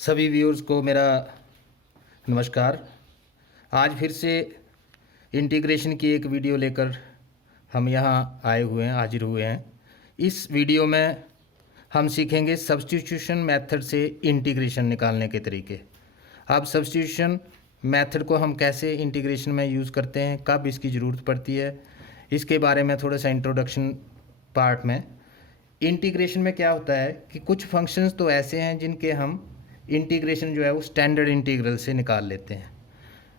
सभी व्यूअर्स को मेरा नमस्कार। आज फिर से इंटीग्रेशन की एक वीडियो लेकर हम यहाँ आए हुए हैं, हाजिर हुए हैं। इस वीडियो में हम सीखेंगे सब्स्टिट्यूशन मेथड से इंटीग्रेशन निकालने के तरीके। अब सब्स्टिट्यूशन मेथड को हम कैसे इंटीग्रेशन में यूज़ करते हैं, कब इसकी ज़रूरत पड़ती है, इसके बारे में थोड़ा सा इंट्रोडक्शन पार्ट में। इंटीग्रेशन में क्या होता है कि कुछ फंक्शंस तो ऐसे हैं जिनके हम इंटीग्रेशन जो है वो स्टैंडर्ड इंटीग्रल से निकाल लेते हैं,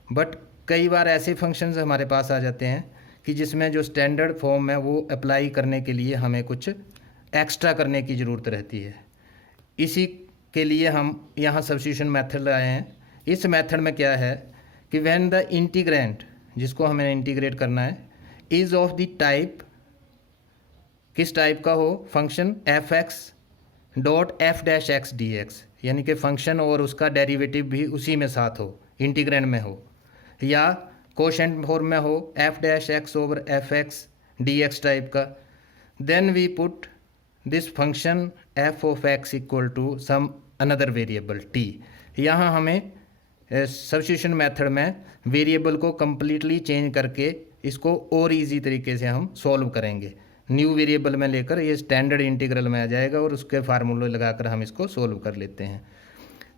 बट कई बार ऐसे फंक्शंस हमारे पास आ जाते हैं कि जिसमें जो स्टैंडर्ड फॉर्म है वो अप्लाई करने के लिए हमें कुछ एक्स्ट्रा करने की ज़रूरत रहती है। इसी के लिए हम यहाँ सब्स्टिट्यूशन मेथड लाए हैं। इस मेथड में क्या है कि व्हेन द इंटीग्रेंट, जिसको हमें इंटीग्रेट करना है, इज़ ऑफ द टाइप, किस टाइप का हो, function F x dot F dash x D x, यानी कि फंक्शन और उसका डेरिवेटिव भी उसी में साथ हो, इंटीग्रेंड में हो, या कोशेंट फॉर्म में हो, F dash X over F X D X type का। Then we put this function F of X equal to some another variable T. यहाँ हमें सब्स्टिट्यूशन मेथड में वेरिएबल को कम्प्लीटली चेंज करके इसको और इजी तरीके से हम सॉल्व करेंगे। न्यू वेरिएबल में लेकर ये स्टैंडर्ड इंटीग्रल में आ जाएगा और उसके फार्मूले लगाकर हम इसको सोल्व कर लेते हैं।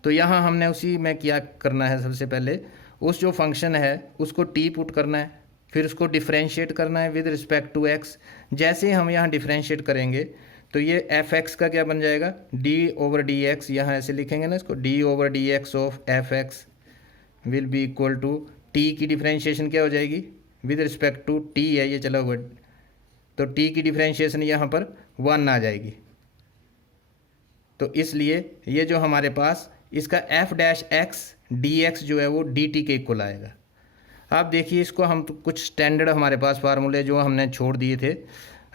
तो यहाँ हमने उसी में क्या करना है, सबसे पहले उस जो फंक्शन है उसको टी पुट करना है, फिर उसको डिफ्रेंशिएट करना है विद रिस्पेक्ट टू एक्स। जैसे हम यहाँ डिफ्रेंशिएट करेंगे तो ये एफ एक्स का क्या बन जाएगा, डी ओवर डी एक्स। यहाँ ऐसे लिखेंगे ना इसको, d over d x of f x will be equal to t की डिफ्रेंशिएशन क्या हो जाएगी, विद रिस्पेक्ट टू टी है ये चला हुआ, तो t की डिफ्रेंशिएशन यहाँ पर 1 आ जाएगी। तो इसलिए ये जो हमारे पास इसका f dash x D x जो है वो dt के इक्वल आएगा। आप देखिए इसको हम तो कुछ स्टैंडर्ड हमारे पास फार्मूले जो हमने छोड़ दिए थे,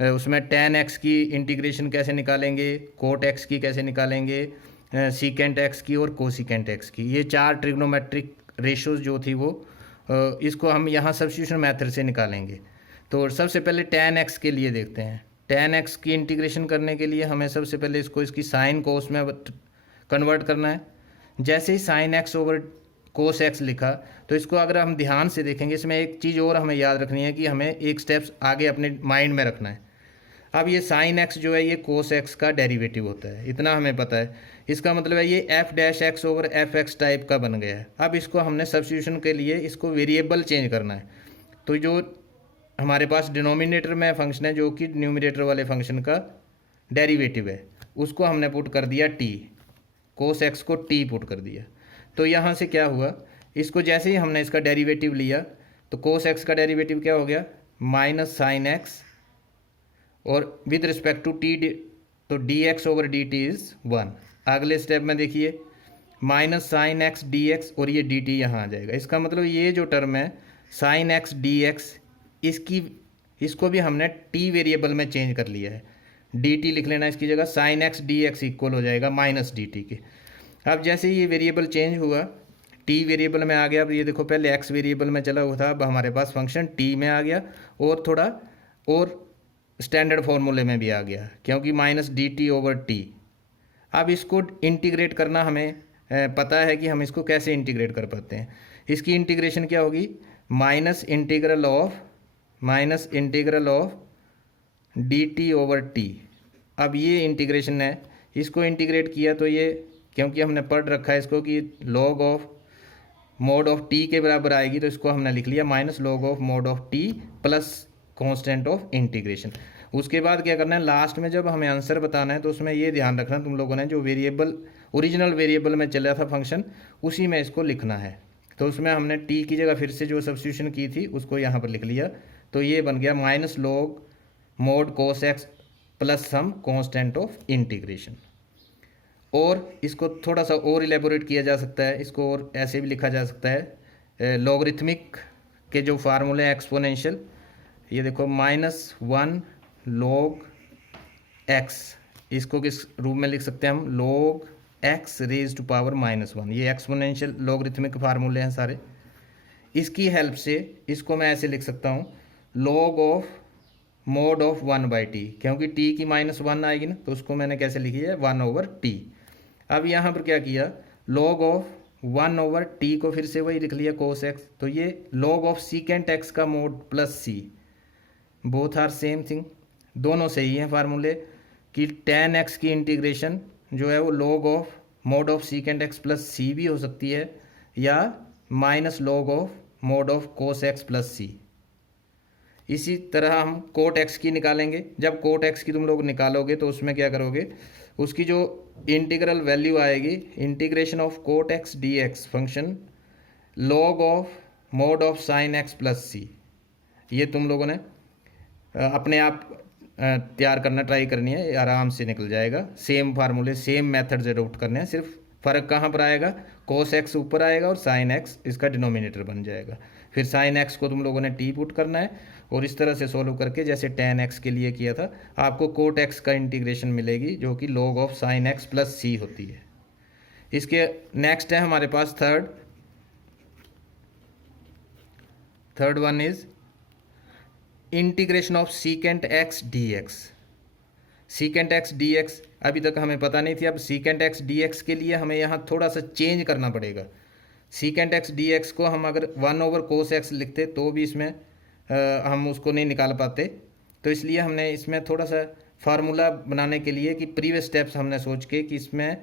उसमें tan x की इंटीग्रेशन कैसे निकालेंगे, कोट x की कैसे निकालेंगे, सीकेंट x की और कोसिकेंट x की, ये 4 ट्रिग्नोमेट्रिक रेशोज़ जो थी वो इसको हम यहाँ सब्स्टिट्यूशन मेथड से निकालेंगे। तो सबसे पहले tan x के लिए देखते हैं। tan x की इंटीग्रेशन करने के लिए हमें सबसे पहले इसको इसकी साइन कोस में कन्वर्ट करना है। जैसे ही साइन x ओवर कोस x लिखा तो इसको अगर हम ध्यान से देखेंगे, इसमें एक चीज़ और हमें याद रखनी है कि हमें एक स्टेप्स आगे अपने माइंड में रखना है। अब ये साइन x जो है ये कोस x का डेरिवेटिव होता है, इतना हमें पता है। इसका मतलब है ये F dash X over F x type का बन गया है। अब इसको हमने सब्स्टिट्यूशन के लिए इसको वेरिएबल चेंज करना है। तो जो हमारे पास डिनोमिनेटर में फंक्शन है जो कि न्यूमरेटर वाले फंक्शन का डेरिवेटिव है, उसको हमने पुट कर दिया टी, कोस एक्स को टी पुट कर दिया। तो यहाँ से क्या हुआ, इसको जैसे ही हमने इसका डेरिवेटिव लिया तो कोस एक्स का डेरिवेटिव क्या हो गया, माइनस साइन एक्स, और विद रिस्पेक्ट टू टी तो D x over D T is 1। अगले स्टेप में देखिए minus sine x D x और ये डी टी यहाँ आ जाएगा। इसका मतलब ये जो टर्म है साइन एक्स डी एक्स, इसको भी हमने टी वेरिएबल में चेंज कर लिया है। डी टी लिख लेना इसकी जगह, sine x D x equal हो जाएगा माइनस डी टी के। अब जैसे ये वेरिएबल चेंज हुआ, टी वेरिएबल में आ गया। अब ये देखो पहले एक्स वेरिएबल में चला हुआ था, अब हमारे पास फंक्शन टी में आ गया और थोड़ा और स्टैंडर्ड फॉर्मूले में भी आ गया, क्योंकि minus d t over T. अब इसको इंटीग्रेट करना हमें पता है कि हम इसको कैसे इंटीग्रेट कर पाते हैं। इसकी इंटीग्रेशन क्या होगी, minus integral of D t over T. अब ये इंटीग्रेशन है, इसको इंटीग्रेट किया तो ये, क्योंकि हमने पढ़ रखा है इसको कि log of mod of T के बराबर आएगी, तो इसको हमने लिख लिया minus log of mod of T plus constant of integration. उसके बाद क्या करना है, लास्ट में जब हमें आंसर बताना है तो उसमें ये ध्यान रखना तुम लोगों ने, जो वेरिएबल ओरिजिनल वेरिएबल में चला था फंक्शन उसी में इसको लिखना है। तो उसमें हमने टी की जगह फिर से जो सब्स्टिट्यूशन की थी उसको यहाँ पर लिख लिया, तो ये बन गया minus log mod cos x plus some constant of integration. और इसको थोड़ा सा और इलेबोरेट किया जा सकता है, इसको और ऐसे भी लिखा जा सकता है, लॉगरिथमिक के जो फार्मूले हैं एक्सपोनेंशियल, ये देखो -1 log x, इसको किस रूप में लिख सकते हैं हम, log x raise to power -1। ये एक्सपोनेंशियल लॉगरिथमिक फार्मूले हैं सारे। इसकी हेल्प से इसको मैं ऐसे लिख सकता हूँ, log of mod of 1/t, क्योंकि t की -1 आएगी ना, तो उसको मैंने कैसे लिखी है, 1/t। अब यहाँ पर क्या किया, log ऑफ 1/t को फिर से वही लिख लिया cos x, तो ये log ऑफ सीकेंट x का mod plus c, both are same thing, दोनों सही हैं फार्मूले कि tan x की इंटीग्रेशन जो है वो log of mod of secant x plus c भी हो सकती है या minus log of mod of cos x plus c। इसी तरह हम कोट x की निकालेंगे। जब कोट x की तुम लोग निकालोगे तो उसमें क्या करोगे, उसकी जो इंटीग्रल वैल्यू आएगी, integration of cot x dx function log of mod of sine x plus c, ये तुम लोगों ने अपने आप तैयार करना ट्राई करनी है, आराम से निकल जाएगा। सेम फार्मूले सेम मेथड से अडोप्ट करने हैं, सिर्फ फ़र्क कहाँ पर आएगा, cos x ऊपर आएगा और sin x इसका डिनोमिनेटर बन जाएगा। फिर sin x को तुम लोगों ने t पुट करना है और इस तरह से सोल्व करके जैसे tan x के लिए किया था आपको cot x का इंटीग्रेशन मिलेगी जो कि log of sin x plus c होती है। इसके नेक्स्ट है हमारे पास third one is integration of secant x D x. Secant x D x अभी तक हमें पता नहीं थी, अब सीकेंट एक्स डी एक्स के लिए हमें यहाँ थोड़ा सा चेंज करना पड़ेगा। सीकेंट एक्स डी एक्स को हम अगर 1/cos x लिखते तो भी इसमें हम उसको नहीं निकाल पाते, तो इसलिए हमने इसमें थोड़ा सा फार्मूला बनाने के लिए कि प्रीवियस स्टेप्स हमने सोच के कि इसमें,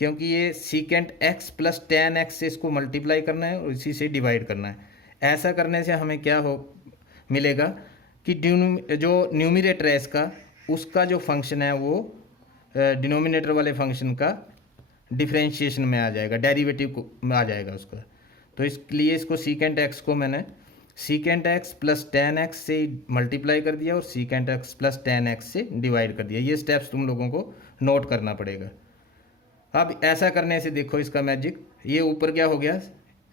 क्योंकि ये secant x plus tan x से इसको मल्टीप्लाई करना है और इसी से डिवाइड करना है। ऐसा करने से हमें क्या मिलेगा कि जो न्यूमिरेटर है इसका, उसका जो फंक्शन है वो डिनोमिनेटर वाले फंक्शन का डिफरेंशिएशन में आ जाएगा, डेरिवेटिव में आ जाएगा उसका। तो इसलिए इसको सीकेंट एक्स को मैंने secant x plus tan x से मल्टीप्लाई कर दिया और secant x plus tan x से डिवाइड कर दिया। ये स्टेप्स तुम लोगों को नोट करना पड़ेगा। अब ऐसा करने से देखो इसका मैजिक, ये ऊपर क्या हो गया,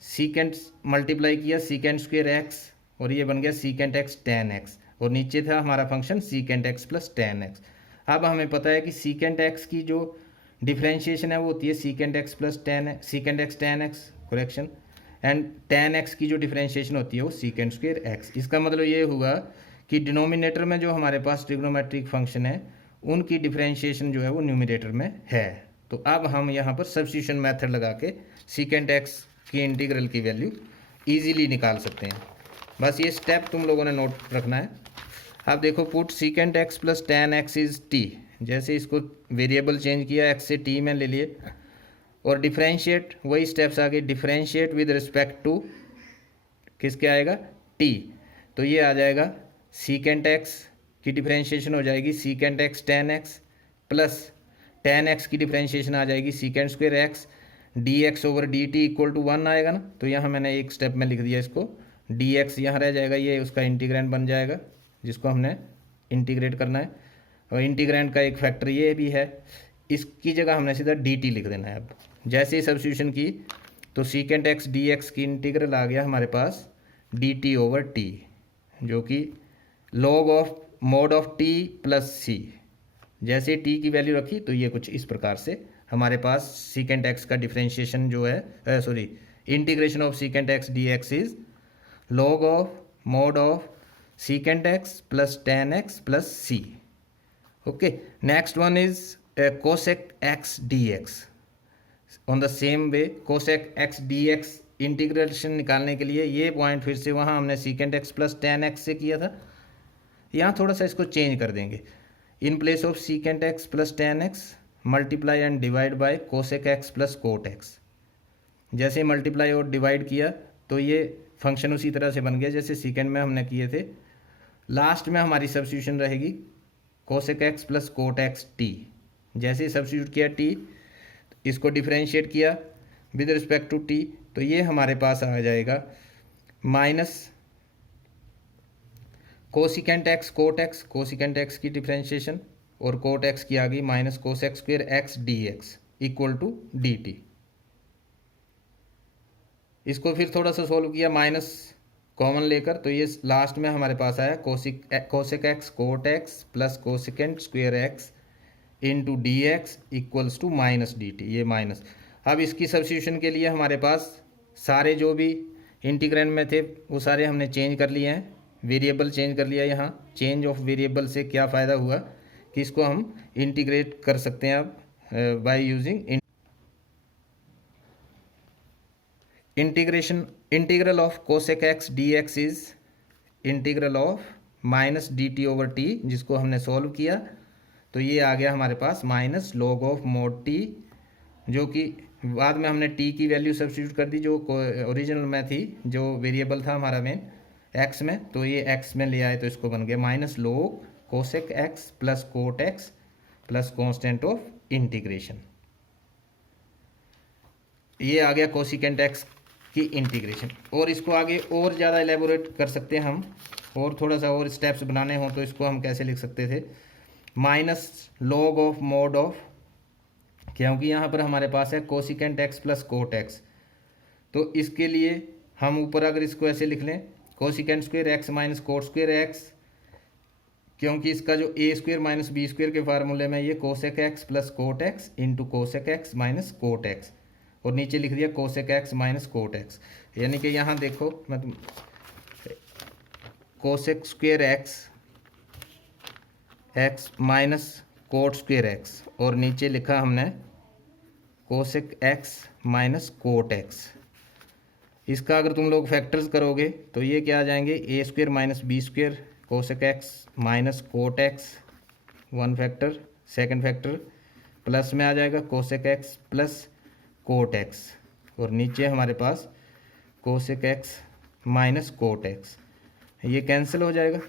सीकेंट मल्टीप्लाई किया सीकेंट स्क्वेयर एक्स और ये बन गया सीकेंट एक्स tan x, और नीचे था हमारा function secant x plus tan x। अब हमें पता है कि सीकेंट एक्स की जो डिफरेंशिएशन है वो होती है secant x plus secant x tan x correction, and tan x की जो डिफरेंशिएशन होती है वो सीकेंट स्क्वेयर x। इसका मतलब ये हुआ कि डिनोमिनेटर में जो हमारे पास ट्रिग्नोमेट्रिक फंक्शन है उनकी डिफरेंशिएशन जो है वो न्यूमिनेटर में है। तो अब हम यहाँ पर सब्स्टिट्यूशन मेथड लगा के सीकेंट एक्स की इंटीग्रल की वैल्यू ईजीली निकाल सकते हैं। बस ये स्टेप तुम लोगों ने नोट रखना है। अब देखो, put secant x plus tan x is t, जैसे इसको वेरिएबल चेंज किया x से t में ले लिए और डिफरेंशिएट, वही स्टेप्स आगे, डिफरेंशिएट विद रिस्पेक्ट टू किसके आएगा, t, तो ये आ जाएगा सीकेंट x की डिफरेंशिएशन हो जाएगी secant x tan x plus tan x की डिफरेंशिएशन आ जाएगी secant square x dx over dt equal to 1 आएगा ना। तो यहाँ मैंने एक स्टेप में लिख दिया इसको, dx यहाँ रह जाएगा, ये उसका इंटीग्रेंड बन जाएगा जिसको हमने इंटीग्रेट करना है, और इंटीग्रेंड का एक फैक्टर ये भी है, इसकी जगह हमने सीधा dt लिख देना है। अब जैसे ही सब्स्टिट्यूशन की तो सीकेंट एक्स dx की इंटीग्रल आ गया हमारे पास dt ओवर t, जो कि log of mod of t plus c। जैसे t की वैल्यू रखी तो ये कुछ इस प्रकार से हमारे पास सीकेंट एक्स का डिफरेंशिएशन जो है, integration of secant x dx is log of mod of secant x plus tan x plus c। Okay, next one is cosec x dx। On the same way cosec x dx integration निकालने के लिए ये point फिर से वहाँ हमने secant x plus tan x से किया था, यहाँ थोड़ा सा इसको चेंज कर देंगे। In place of secant x plus tan x multiply and divide by cosec x plus cot x. जैसे मल्टीप्लाई और डिवाइड किया तो ये फंक्शन उसी तरह से बन गया जैसे सेकेंड में हमने किए थे। लास्ट में हमारी सब्स्टिट्यूशन रहेगी cosec x plus cot x t. जैसे ही सब्स्टिट्यूट किया टी, इसको डिफरेंशिएट किया विद रिस्पेक्ट टू टी, तो ये हमारे पास आ जाएगा minus cosecant x cot x, cosecant x की डिफरेंशिएशन और कोट एक्स की आ गई minus cosec square x D x equal to d t. इसको फिर थोड़ा सा सोल्व किया माइनस कॉमन लेकर, तो ये लास्ट में हमारे पास आया cosec x cot x plus cosecant square x into d x equals to minus d t, ये माइनस। अब इसकी सब्स्टिट्यूशन के लिए हमारे पास सारे जो भी इंटीग्रेंड में थे वो सारे हमने चेंज कर लिए हैं, वेरिएबल चेंज कर लिया। यहाँ चेंज ऑफ वेरिएबल से क्या फ़ायदा हुआ कि इसको हम इंटीग्रेट कर सकते हैं अब by using integral of cosec x D x is integral of minus d t over t, जिसको हमने सॉल्व किया तो ये आ गया हमारे पास minus log of mod t, जो कि बाद में हमने टी की वैल्यू सब्स्टिट्यूट कर दी जो ओरिजिनल में थी, जो वेरिएबल था हमारा मेन एक्स में, तो ये एक्स में ले आए तो इसको बन गया minus log cosec x plus cot x plus constant of integration. ये आ गया कोसिकेंट एक्स की इंटीग्रेशन। और इसको आगे और ज़्यादा एलेबोरेट कर सकते हैं हम, और थोड़ा सा और स्टेप्स बनाने हों तो इसको हम कैसे लिख सकते थे, minus log of mod of, क्योंकि यहाँ पर हमारे पास है cosecant x plus cot x, तो इसके लिए हम ऊपर अगर इसको ऐसे लिख लें cosecant square x minus cot square x, क्योंकि इसका जो ए स्क्वेयर माइनस बी स्क्वेयर के फार्मूले में ये cosec x plus cot x into cosec x minus cot x, और नीचे लिख दिया cosec x minus cot x, यानी कि यहाँ देखो मैं cosec square x minus cot square x, और नीचे लिखा हमने cosec x minus cot x. इसका अगर तुम लोग फैक्टर्स करोगे तो ये क्या आ जाएंगे, a square minus b square cosec x minus cot x one factor, second factor plus में आ जाएगा cosec x plus cot x, और नीचे हमारे पास cosec x minus cot x, ये कैंसिल हो जाएगा,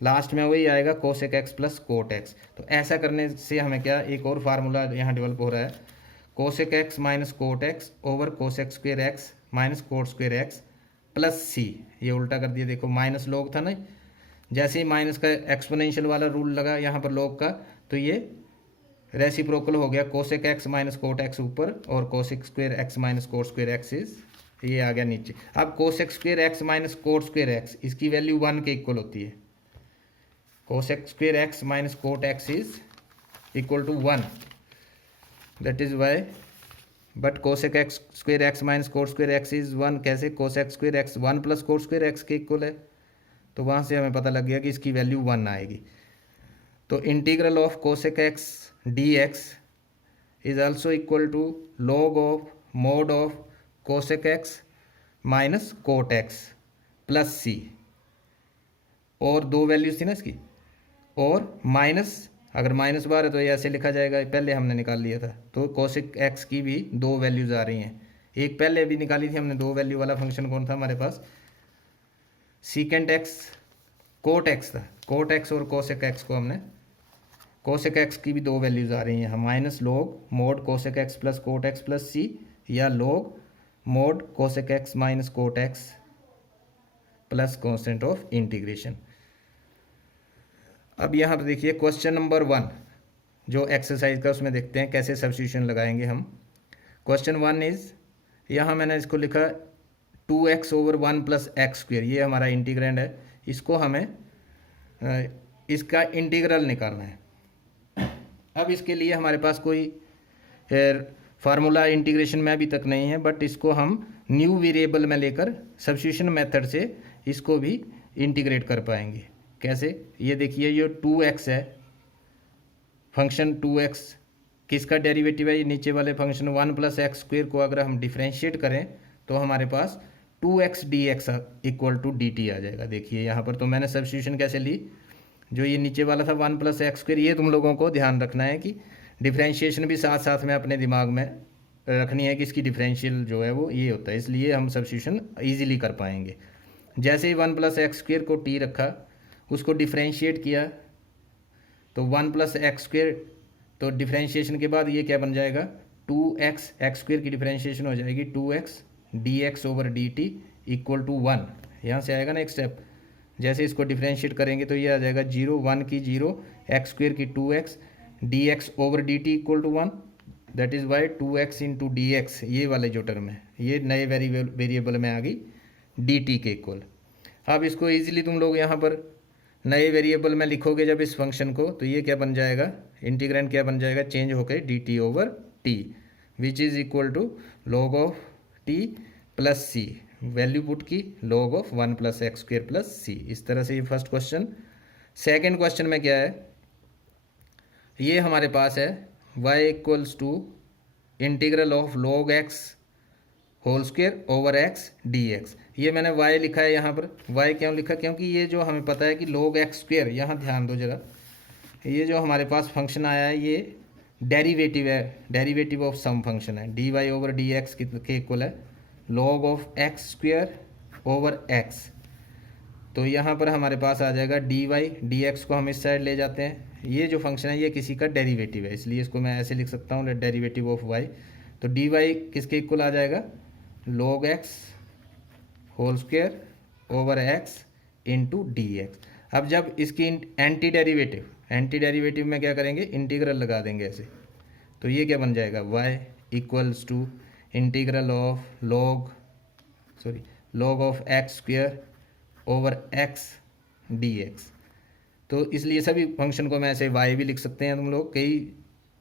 लास्ट में वही आएगा cosec x plus cot x. तो ऐसा करने से हमें क्या एक और फार्मूला यहाँ डेवलप हो रहा है, cosec x minus cot x over cosec square x minus cot square x plus c, ये उल्टा कर दिया, देखो माइनस लॉग था ना, जैसे ही माइनस का एक्सपोनेंशियल वाला रूल लगा यहाँ पर लॉग का, तो ये रेसिप्रोकल हो गया, cosec x minus cot x ऊपर और cosec square x minus cot square x is, ये आ गया नीचे। अब cosec square x minus cot square x, इसकी वैल्यू 1 के इक्वल होती है, cosec square x minus cot x is equal to 1, that is why, but cosec x square x minus cot square x is 1, कैसे, cosec square x 1 plus cot square x के equal है, तो वहाँ से हमें पता लग गया कि इसकी वैल्यू 1 आएगी। तो integral of cosec x D x is also equal to log of mod of cosec x minus cot x plus c, और दो वैल्यूज थी ना इसकी, और माइनस, अगर माइनस बार है तो ये ऐसे लिखा जाएगा, पहले हमने निकाल लिया था, तो कोसेक एक्स की भी दो वैल्यूज आ रही हैं, एक पहले भी निकाली थी हमने, दो वैल्यू वाला फंक्शन कौन था हमारे पास, सीकेंट एक्स कोट एक्स था, कोट एक्स और कोसेक एक्स को हमने, कोसेक एक्स की भी दो वैल्यूज आ रही हैं, minus log mod cosec x plus cot x plus c, या log mod cosec x minus cot x plus constant of integration. अब यहाँ पर देखिए क्वेश्चन नंबर 1 जो एक्सरसाइज का, उसमें देखते हैं कैसे सब्स्टिट्यूशन लगाएंगे हम। क्वेश्चन 1 इज, यहाँ मैंने इसको लिखा 2x over 1 plus x square, ये हमारा इंटीग्रेंड है, इसको हमें इसका इंटीग्रल निकालना है। अब इसके लिए हमारे पास कोई फार्मूला इंटीग्रेशन में अभी तक नहीं है, बट इसको हम न्यू वेरिएबल में लेकर सब्स्टिट्यूशन मेथड से इसको भी इंटीग्रेट कर पाएंगे। कैसे, ये देखिए, ये 2x है, फंक्शन 2x किसका डेरिवेटिव है, ये नीचे वाले फंक्शन 1 प्लस एक्स स्क्वेयर को अगर हम डिफ्रेंशिएट करें तो हमारे पास 2x dx equal to dt आ जाएगा। देखिए यहाँ पर तो मैंने सब्स्टिट्यूशन कैसे ली, जो ये नीचे वाला था 1 प्लस एक्स स्क्वेयर, ये तुम लोगों को ध्यान रखना है कि डिफ्रेंशिएशन भी साथ साथ में अपने दिमाग में रखनी है कि इसकी डिफरेंशियल जो है वो ये होता है, इसलिए हम सब्स्टिट्यूशन ईजिली कर पाएंगे। जैसे ही 1 प्लस एक्स स्क्वेयर को t रखा, उसको डिफ्रेंशिएट किया तो 1 प्लस एक्स स्क्वेयर, तो डिफ्रेंशिएशन के बाद ये क्या बन जाएगा, 2x एक्स स्क्वेयर की डिफ्रेंशिएशन हो जाएगी 2x dx over dt equal to 1, यहाँ से आएगा ना एक स्टेप। जैसे इसको डिफ्रेंशिएट करेंगे तो ये आ जाएगा 0 1 की 0 एक्स स्क्वेयर की 2x dx over dt equal to 1, that is why 2x into d x, ये वाले जो टर्म है ये नए वेरिएबल में आ गई dt के इक्वल। अब इसको ईजिली तुम लोग यहाँ पर नए वेरिएबल में लिखोगे जब इस फंक्शन को, तो ये क्या बन जाएगा, इंटीग्रेंड क्या बन जाएगा, चेंज होकर dt over t which is equal to log of t plus c, value put की log of 1 plus x square plus c. इस तरह से ये फर्स्ट क्वेश्चन। सेकेंड क्वेश्चन में क्या है, ये हमारे पास है y equals to integral of log x whole square over x D x. ये मैंने y लिखा है यहाँ पर। y क्यों लिखा? क्योंकि ये जो हमें पता है कि log एक्स स्क्वायर, यहाँ ध्यान दो जरा, ये जो हमारे पास फंक्शन आया है ये डेरिवेटिव है, डेरिवेटिव ऑफ सम फंक्शन है। D y over d x के इक्वल है log of x square over x. तो यहाँ पर हमारे पास आ जाएगा डी वाई, डी एक्स को हम इस साइड ले जाते हैं। ये जो फंक्शन है ये किसी का डेरिवेटिव है, इसलिए इसको मैं ऐसे लिख सकता हूँ, डेरिवेटिव ऑफ वाई। तो डी वाई किसके इक्वल आ जाएगा? log x whole square over x into d x. अब जब इसकी एंटी डेरिवेटिव में क्या करेंगे? इंटीग्रल लगा देंगे ऐसे। तो ये क्या बन जाएगा? y equals to integral of log of x square over x D x. तो इसलिए सभी फंक्शन को मैं ऐसे y भी लिख सकते हैं तुम लोग, कई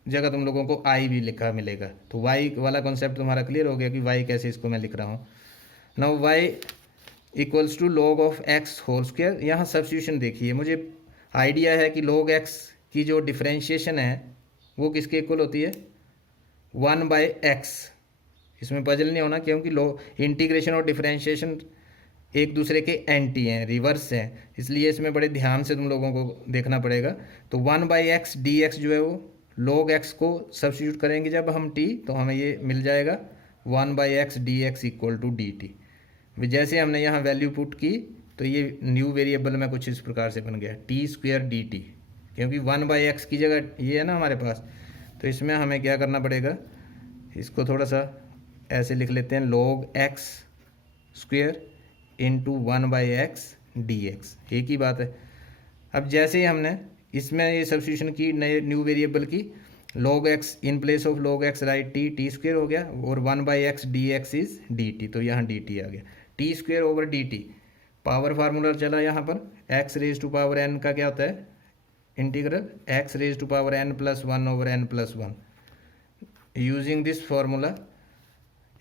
जगह तुम लोगों को i भी लिखा मिलेगा। तो y वाला कॉन्सेप्ट तुम्हारा क्लियर हो गया कि y कैसे इसको मैं लिख रहा हूँ। Now y equals to log of x whole square. यहाँ सब्स्टिट्यूशन देखिए, मुझे आइडिया है कि log x की जो डिफ्रेंशिएशन है वो किसके इक्वल होती है? 1/x। इसमें पजल नहीं होना, क्योंकि इंटीग्रेशन और डिफ्रेंशिएशन एक दूसरे के एंटी हैं, रिवर्स हैं, इसलिए इसमें बड़े ध्यान से तुम लोगों को देखना पड़ेगा। तो 1/x dx जो है वो log x को सब्स्टिट्यूट करेंगे जब हम t, तो हमें ये मिल जाएगा 1/x dx equal to dt। जैसे हमने यहाँ वैल्यू पुट की तो ये न्यू वेरिएबल में कुछ इस प्रकार से बन गया टी स्क्वेयर डी टी, क्योंकि 1/x की जगह ये है ना हमारे पास। तो इसमें हमें क्या करना पड़ेगा? इसको थोड़ा सा ऐसे लिख लेते हैं, log x square into 1/x dx, एक ही बात है। अब जैसे ही हमने इसमें ये सब्स्टिट्यूशन की, नए न्यू वेरिएबल की, log x in place of log x right T square हो गया, और 1/x dx इज dt, तो यहाँ dt आ गया। T square over dt, power formula चला यहाँ पर, x raise to power n का क्या होता है? Integral x raise to power n plus 1 over n plus 1। Using this formula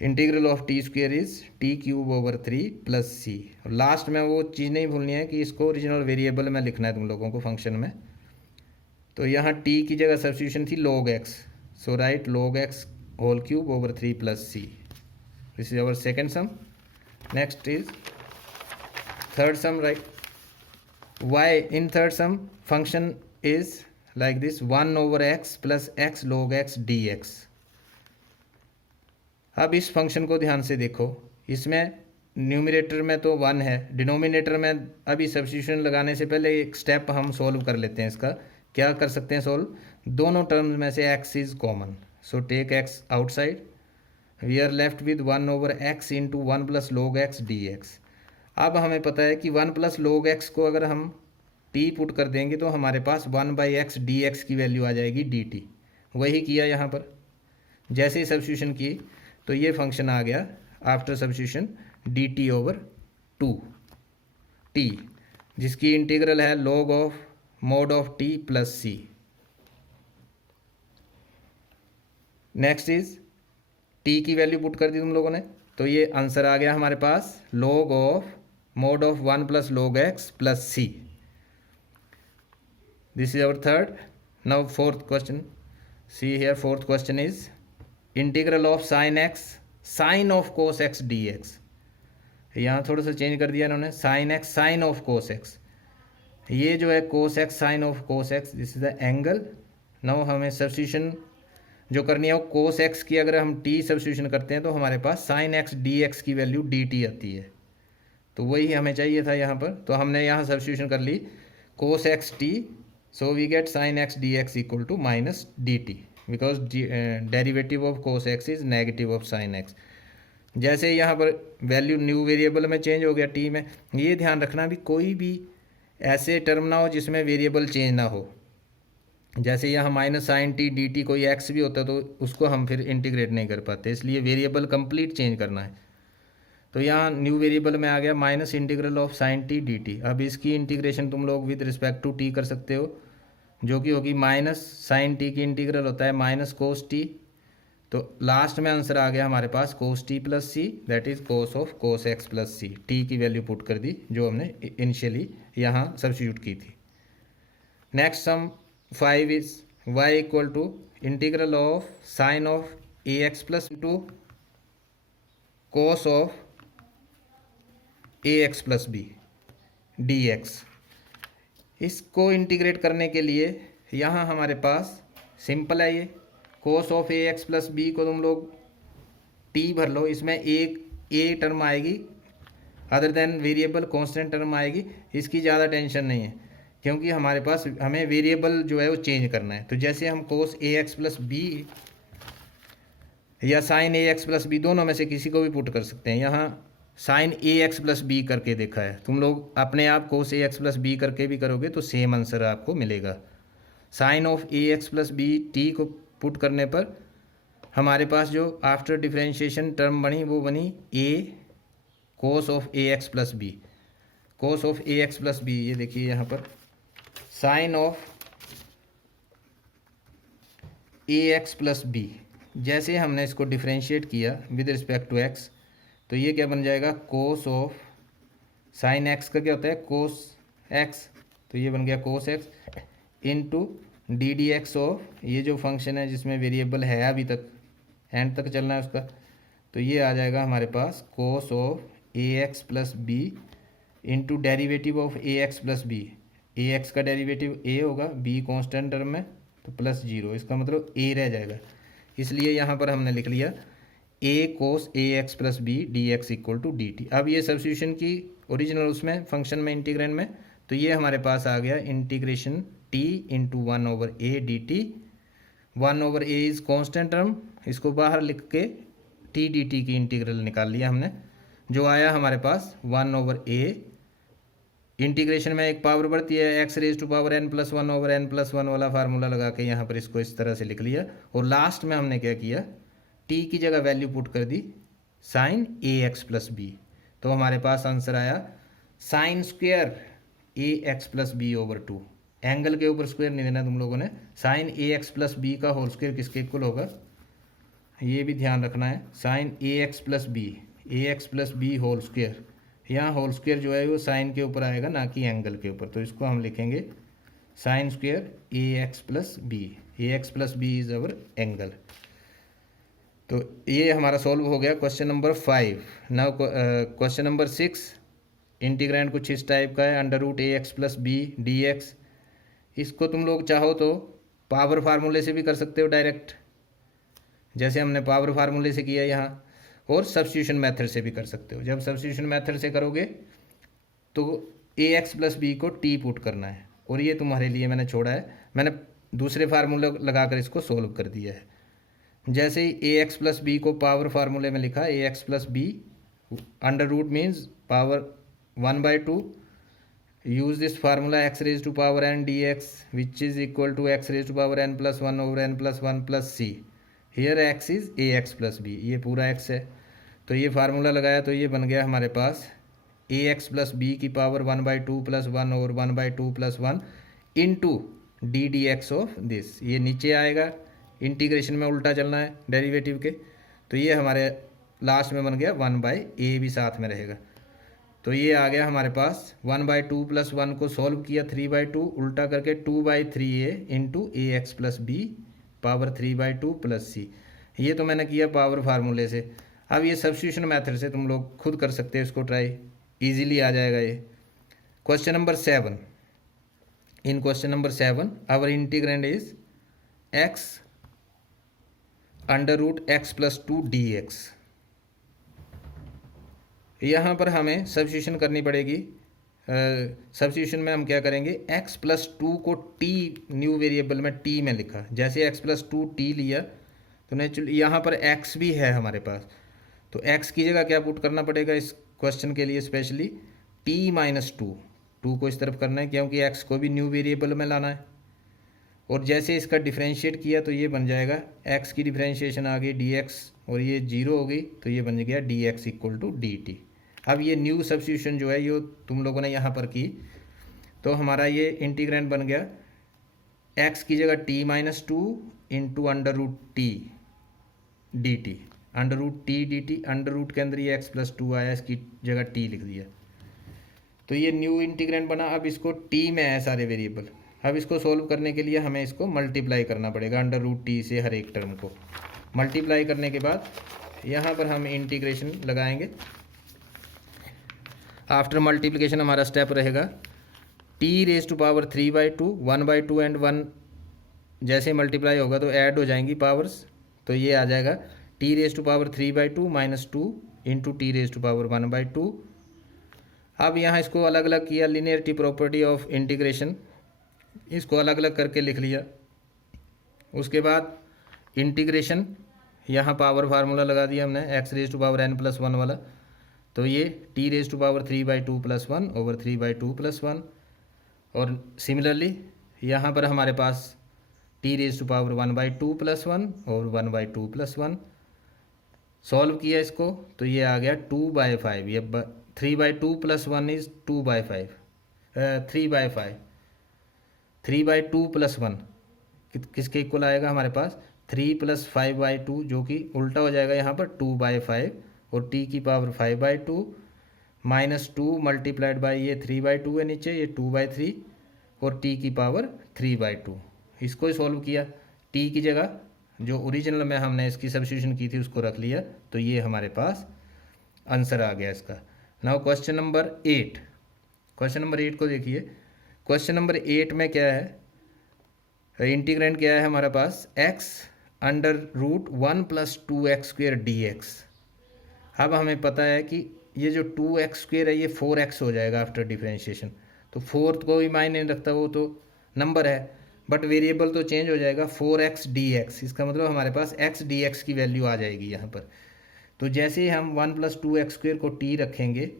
integral of t square is t cube over 3 plus c. और last में वो चीज़ नहीं भूलनी है कि इसको ओरिजिनल वेरिएबल में लिखना है तुम लोगों को फंक्शन में। तो यहाँ टी की जगह सब्स्टिट्यूशन थी log x, so write log x whole cube over 3 plus c. This is our second sum. Next is third sum, right? y in third sum function is like this 1 over x plus x log x dx। अब इस function को ध्यान से देखो, इसमें numerator में तो 1 है, डिनोमिनेटर में अभी सब्स्टिट्यूशन लगाने से पहले एक स्टेप हम सॉल्व कर लेते हैं। इसका क्या कर सकते हैं सॉल्व? दोनों टर्म्स में से x is common, so take x outside, we are left with 1 over x into 1 plus log x dx। अब हमें पता है कि 1 प्लस log x को अगर हम t पुट कर देंगे तो हमारे पास 1/x dx की वैल्यू आ जाएगी dt। वही किया यहाँ पर, जैसे ही सब्स्टिट्यूशन की तो ये फंक्शन आ गया after substitution dt over 2t, जिसकी इंटीग्रल है log of mod of t plus c। Next is t की वैल्यू पुट कर दी तुम लोगों ने, तो ये आंसर आ गया हमारे पास log of mod of 1 plus log x plus c। This is our third. Now fourth question, see here fourth question is integral of sine x sine of cos x dx। यहाँ थोड़ा सा change कर दिया इन्होंने, sine x sine of cos x। ये जो है cos x sine of cos x, this is the angle. Now हमें सब्स्टिट्यूशन जो करनी है वो कोस x की अगर हम t सब्स्टिट्यूशन करते हैं तो हमारे पास साइन x dx की वैल्यू dt आती है, तो वही हमें चाहिए था यहाँ पर। तो हमने यहाँ सब्स्टिट्यूशन कर ली cos x t, so we get sine x dx equal to minus dt, because derivative of cos x is negative of sine x। जैसे यहाँ पर वैल्यू न्यू वेरिएबल में चेंज हो गया t में, ये ध्यान रखना भी कोई भी ऐसे टर्म ना हो जिसमें वेरिएबल चेंज ना हो। जैसे यहाँ minus sine t d t कोई x भी होता है तो उसको हम फिर इंटीग्रेट नहीं कर पाते, इसलिए वेरिएबल कंप्लीट चेंज करना है। तो यहाँ न्यू वेरिएबल में आ गया minus integral of sign t d t. अब इसकी इंटीग्रेशन तुम लोग विद रिस्पेक्ट टू टी कर सकते हो, जो कि होगी माइनस साइन टी की इंटीग्रल होता है माइनस कोस टी। तो लास्ट में आंसर आ गया हमारे पास cos t plus c, that is cos of cos x plus c. T की वैल्यू पुट कर दी जो हमने इनिशियली यहाँ सब्स्टिट्यूट की थी। Next sum 5 is y equal to integral of sine of a x plus two cos of ax plus b dx। इसको integrate करने के लिए यहाँ हमारे पास सिंपल है ये cos of ax plus b को तुम लोग t भर लो, इसमें एक a टर्म आएगी other than variable constant term आएगी, इसकी ज़्यादा टेंशन नहीं है क्योंकि हमारे पास हमें वेरिएबल जो है वो चेंज करना है। तो जैसे हम cos ax प्लस बी या sin ax प्लस बी दोनों में से किसी को भी पुट कर सकते हैं। यहाँ sin ax प्लस बी करके देखा है, तुम लोग अपने आप cos ax प्लस बी करके भी करोगे तो सेम आंसर आपको मिलेगा। sin of ax plus b t को पुट करने पर हमारे पास जो आफ्टर डिफरेंशिएशन टर्म बनी वो बनी a cos of ax plus b. cos of ax plus b, ये देखिए यहाँ पर sin of ax plus b, जैसे हमने इसको डिफरेंशिएट किया विद रिस्पेक्ट टू x तो ये क्या बन जाएगा cos ऑफ sin x का क्या होता है cos x, तो ये बन गया cos x into D d x of ये जो फंक्शन है जिसमें वेरिएबल है अभी तक एंड तक चलना है उसका, तो ये आ जाएगा हमारे पास cos of a x plus b into derivative of a x plus b. A x का डेरीवेटिव a होगा, b कांस्टेंट टर्म में तो प्लस 0, इसका मतलब a रह जाएगा, इसलिए यहाँ पर हमने लिख लिया a cos a x plus b d x equal to d t. अब ये सब्स्टिट्यूशन की ओरिजिनल उसमें फंक्शन में इंटीग्रेंड में, तो ये हमारे पास आ गया integration t into one over a d t. One over a is constant term, इसको बाहर लिख के टी डी टी की इंटीग्रल निकाल लिया हमने, जो आया हमारे पास वन ओवर ए। इंटीग्रेशन में एक पावर बढ़ती है x raise to power n plus one over n plus one वाला फार्मूला लगा के यहाँ पर इसको इस तरह से लिख लिया, और लास्ट में हमने क्या किया t की जगह वैल्यू पुट कर दी sine a x plus b, तो हमारे पास आंसर आया sine square a x plus b over two. Angle के ऊपर स्क्वायर नहीं देना तुम लोगों ने, sine a x plus b का होल स्क्वायर किसके इक्वल होगा ये भी ध्यान रखना है, sine a x plus b whole square, यहाँ होल स्क्वायर जो है वो साइन के ऊपर आएगा ना कि एंगल के ऊपर, तो इसको हम लिखेंगे sine square a x plus b is our angle. तो ये हमारा सॉल्व हो गया question number 5। Now question number 6, integrand कुछ इस टाइप का है, under root a x plus b d x. इसको तुम लोग चाहो तो पावर फार्मूले से भी कर सकते हो डायरेक्ट, जैसे हमने पावर फार्मूले से किया यहाँ, और सब्स्टिट्यूशन मेथड से भी कर सकते हो। जब सब्स्टिट्यूशन मेथड से करोगे तो ए एक्स प्लस बी को टी पुट करना है, और ये तुम्हारे लिए मैंने छोड़ा है, मैंने दूसरे फार्मूले लगाकर इसको सोल्व कर दिया है। जैसे ही ए एक्स प्लस बी को पावर फार्मूले में लिखा, a x plus b under root means power 1/2, use this formula x raised to power n dx which is equal to x raised to power n plus 1 over n plus 1 plus c। here x is ax plus b, ये पूरा x है, तो ये formula लगाया तो ये बन गया हमारे पास ax प्लस बी की power 1/2 plus 1 over 1/2 plus 1 into D d x of this. ये नीचे आएगा, इंटीग्रेशन में उल्टा चलना है डेरिवेटिव के, तो ये हमारे लास्ट में बन गया 1/a भी साथ में रहेगा, तो ये आ गया हमारे पास 1/2 प्लस 1 को सॉल्व किया 3/2 उल्टा करके 2/3a into a x plus b power 3/2 plus c. ये तो मैंने किया पावर फार्मूले से। अब ये सब्स्टिट्यूशन मेथड से तुम लोग खुद कर सकते हो, इसको ट्राई इजीली आ जाएगा ये। Question number 7, in question number 7 our integrand is x under root x plus 2 d x. यहाँ पर हमें सब्स्टिट्यूशन करनी पड़ेगी। सब्स्टिट्यूशन में हम क्या करेंगे, x प्लस 2 को t न्यू वेरिएबल में t में लिखा, जैसे x प्लस 2 t लिया तो नेचुरली यहाँ पर x भी है हमारे पास, तो x की जगह क्या पुट करना पड़ेगा इस क्वेश्चन के लिए स्पेशली t माइनस 2 को इस तरफ करना है क्योंकि x को भी न्यू वेरिएबल में लाना है। और जैसे इसका डिफ्रेंशिएट किया तो ये बन जाएगा x की डिफ्रेंशिएशन आ गई dx और ये 0 हो गई, तो ये बन गया dx इक्वल टू dt। अब ये न्यू सब्स्टिट्यूशन जो है ये तुम लोगों ने यहाँ पर की, तो हमारा ये इंटीग्रैंड बन गया x की जगह t minus 2 into under root t d t, under root t d t, under root के अंदर ये x प्लस 2 आया, इसकी जगह t लिख दिया, तो ये न्यू इंटीग्रैंड बना। अब इसको t में है सारे वेरिएबल, अब इसको सोल्व करने के लिए हमें इसको मल्टीप्लाई करना पड़ेगा अंडर रूट टी से हर एक टर्म को। मल्टीप्लाई करने के बाद यहाँ पर हम इंटीग्रेशन लगाएंगे। आफ्टर मल्टीप्लिकेशन हमारा स्टेप रहेगा t⁻3/2, 1/2 एंड 1 जैसे मल्टीप्लाई होगा तो ऐड हो जाएंगी पावर्स, तो ये आ जाएगा t⁻3/2 - 2 इंटू t⁻1/2। अब यहाँ इसको अलग अलग किया, लिनियरिटी प्रॉपर्टी ऑफ इंटीग्रेशन, इसको अलग अलग करके लिख लिया। उसके बाद इंटीग्रेशन, यहाँ पावर फार्मूला लगा दिया हमने x⁻n+1 वाला, तो ये t⁻3/2 + 1 ओवर 3/2 + 1। और सिमिलरली यहाँ पर हमारे पास t⁻1/2 + 1 और 1/2 + 1। सॉल्व किया इसको तो ये आ गया 2/5। ये 3/2 + 1 इज़ 2/5, 3/5। 3/2 + 1 किसके इक्वल आएगा हमारे पास 3 + 5/2, जो कि उल्टा हो जाएगा यहाँ पर 2/5, और t की पावर 5/2 -2 मल्टीप्लाइड बाई ये 3/2 है नीचे, ये 2/3 और t की पावर 3/2। इसको ही सॉल्व किया, t की जगह जो ओरिजिनल में हमने इसकी सब्स्टिट्यूशन की थी उसको रख लिया, तो ये हमारे पास आंसर आ गया इसका। Now question number 8। Question number 8 को देखिए। क्वेश्चन नंबर 8 में क्या है, इंटीग्रेंड क्या है हमारे पास x√1 + 2x² dx। अब हमें पता है कि ये जो 2x² है ये 4x हो जाएगा आफ्टर डिफरेंशिएशन, तो 4 को भी मायने नहीं रखता, वो तो नंबर है, बट वेरिएबल तो चेंज हो जाएगा 4x dx। इसका मतलब हमारे पास x dx की वैल्यू आ जाएगी यहाँ पर। तो जैसे ही हम 1 + 2x² को t रखेंगे,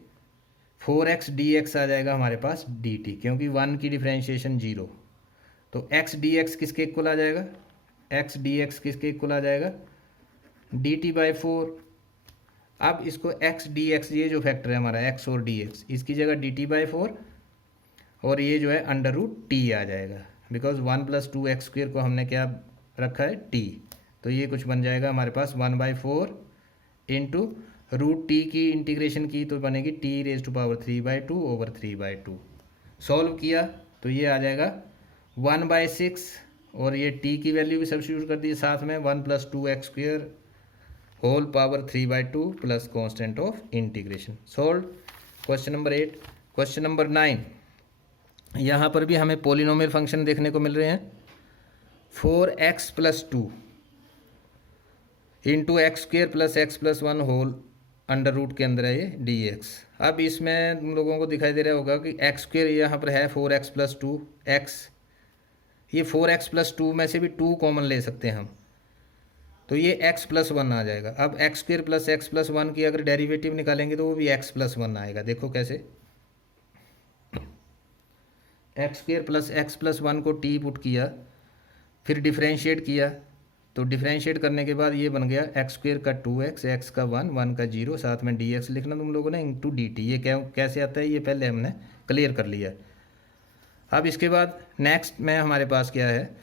4x dx आ जाएगा हमारे पास dt, क्योंकि 1 की डिफरेंशिएशन 0। तो x dx किसके इक्वल आ जाएगा, x dx किसके इक्वल आ जाएगा dt/4। अब इसको x dx, ये जो फैक्टर है हमारा x और dx, इसकी जगह dt/4 और ये जो है √t आ जाएगा, बिकॉज 1 + 2x² को हमने क्या रखा है t, तो ये कुछ बन जाएगा हमारे पास 1/4 इंटू √t की इंटीग्रेशन की तो बनेगी t⁻3/2 ओवर 3/2। सॉल्व किया तो ये आ जाएगा 1/6, और ये t की वैल्यू भी सब्स्टिट्यूट कर दी साथ में, 1 + 2x² whole power 3/2 plus constant of integration. Solve question number 8। Question number 9, यहाँ पर भी हमें पोलिनोमियल फंक्शन देखने को मिल रहे हैं। 4x + 2 into x² + x + 1 whole under root के अंदर है ये dx। अब इसमें तुम लोगों को दिखाई दे रहा होगा कि x² यहाँ पर है 4x + 2 x, ये 4x + 2 में से भी 2 कॉमन ले सकते हैं हम, तो ये x + 1 आ जाएगा। अब x² + x + 1 की अगर डेरिवेटिव निकालेंगे तो वो भी x + 1 आएगा। देखो कैसे, x² + x + 1 को t पुट किया, फिर डिफ्रेंशिएट किया, तो डिफ्रेंशिएट करने के बाद ये बन गया x² का 2x, x का 1, 1 का 0, साथ में dx लिखना तुम लोगों ने इंटू dt। ये क्या कैसे आता है ये पहले हमने क्लियर कर लिया। अब इसके बाद नेक्स्ट में हमारे पास क्या है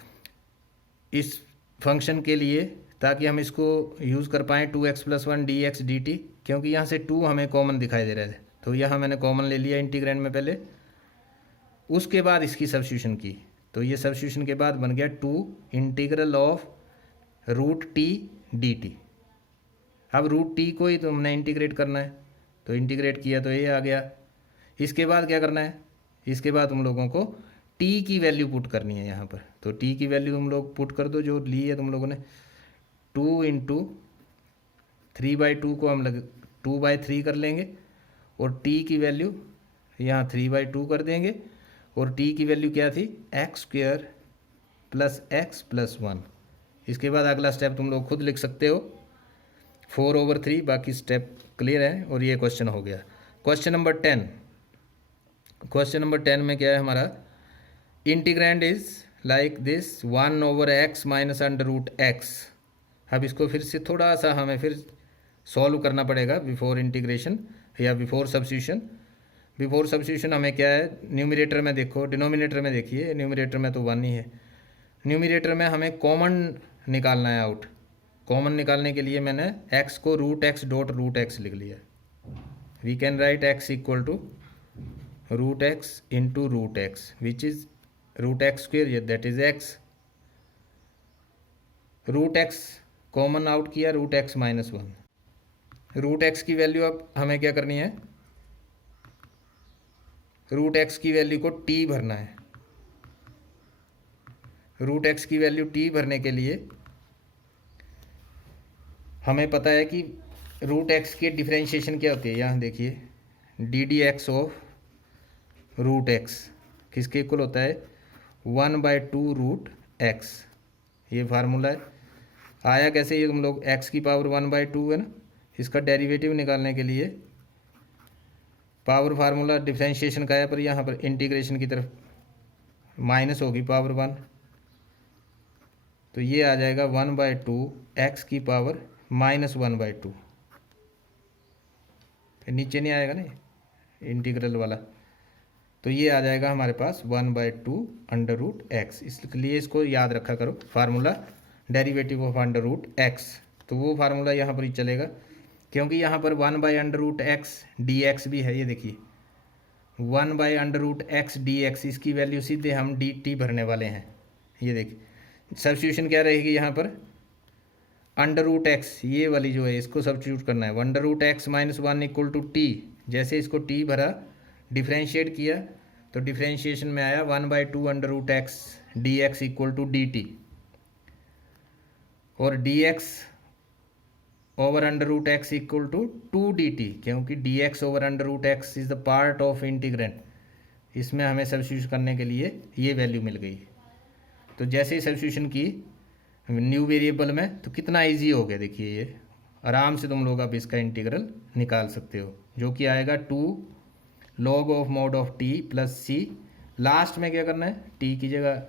इस फंक्शन के लिए, ताकि हम इसको यूज़ कर पाएँ 2x + 1 dx dt, क्योंकि यहाँ से 2 हमें कॉमन दिखाई दे रहे थे, तो यहाँ मैंने कॉमन ले लिया इंटीग्रेंड में पहले, उसके बाद इसकी सब्स्टिट्यूशन की, तो ये सब्स्टिट्यूशन के बाद बन गया 2 इंटीग्रल ऑफ √t dt। अब √t को ही तो हमने इंटीग्रेट करना है, तो इंटीग्रेट किया तो ये आ गया। इसके बाद क्या करना है, इसके बाद तुम लोगों को t की वैल्यू पुट करनी है यहाँ पर, तो t की वैल्यू तुम लोग पुट कर दो जो ली है तुम लोगों ने। 2 इंटू 3/2 को हम 2/3 कर लेंगे, और t की वैल्यू यहाँ 3/2 कर देंगे, और t की वैल्यू क्या थी x² + x + 1। इसके बाद अगला स्टेप तुम लोग खुद लिख सकते हो 4/3, बाकी स्टेप क्लियर है, और ये क्वेश्चन हो गया। Question number 10। क्वेश्चन नंबर 10 में क्या है हमारा, integrand is like this 1/x - √x। अब इसको फिर से थोड़ा सा हमें फिर सॉल्व करना पड़ेगा बिफोर इंटीग्रेशन या बिफोर सब्स्टिट्यूशन। बिफोर सब्स्टिट्यूशन हमें क्या है, न्यूमरेटर में देखो, डिनोमिनेटर में देखिए, न्यूमरेटर में तो 1 ही है, न्यूमरेटर में हमें कॉमन निकालना है आउट। कॉमन निकालने के लिए मैंने x को √x लिख लिया। We can write x = √x into √x which is √x², that is x। √x common out किया, √x - 1, रूट एक्स की वैल्यू अब हमें क्या करनी है, रूट एक्स की वैल्यू को टी भरना है। रूट एक्स की वैल्यू टी भरने के लिए हमें पता है कि रूट एक्स की डिफरेंशिएशन क्या होती है। यहाँ देखिए d d x of root x किसके इक्वल होता है, 1/2 रूट एक्स। ये फार्मूला है। आया कैसे, ये तुम लोग एक्स की पावर 1/2 है ना, इसका डेरिवेटिव निकालने के लिए पावर फार्मूला डिफरेंशिएशन का है, पर यहाँ पर इंटीग्रेशन की तरफ माइनस होगी पावर 1, तो ये आ जाएगा 1/2 एक्स की पावर -1/2। फिर नीचे नहीं आएगा ना इंटीग्रल वाला, तो ये आ जाएगा हमारे पास 1/2 अंडर रूट एक्स। इसलिए इसको याद रखा करो, formula derivative of under root x. तो वो फार्मूला यहाँ पर ही चलेगा, क्योंकि यहाँ पर 1/√x dx भी है। ये देखिए 1/√x dx, इसकी वैल्यू सीधे हम dt भरने वाले हैं। ये देखिए सब्स्टिट्यूशन क्या रहेगी यहाँ पर, √x, ये वाली जो है इसको सब्स्टिट्यूट करना है। √x - 1 = t। जैसे इसको t भरा, डिफ्रेंशिएट किया, तो डिफ्रेंशिएशन में आया 1/2 √x dx = dt, और dx ओवर √x = 2 dt, क्योंकि dx over √x is the part of integrant. इसमें हमें सब्स्टिट्यूट करने के लिए ये वैल्यू मिल गई। तो जैसे ही सब्स्टिट्यूशन की न्यू वेरिएबल में, तो कितना इजी हो गया। देखिए ये आराम से तुम लोग अब इसका इंटीग्रल निकाल सकते हो, जो कि आएगा 2 log of mod of t plus c। Last में क्या करना है, t की जगह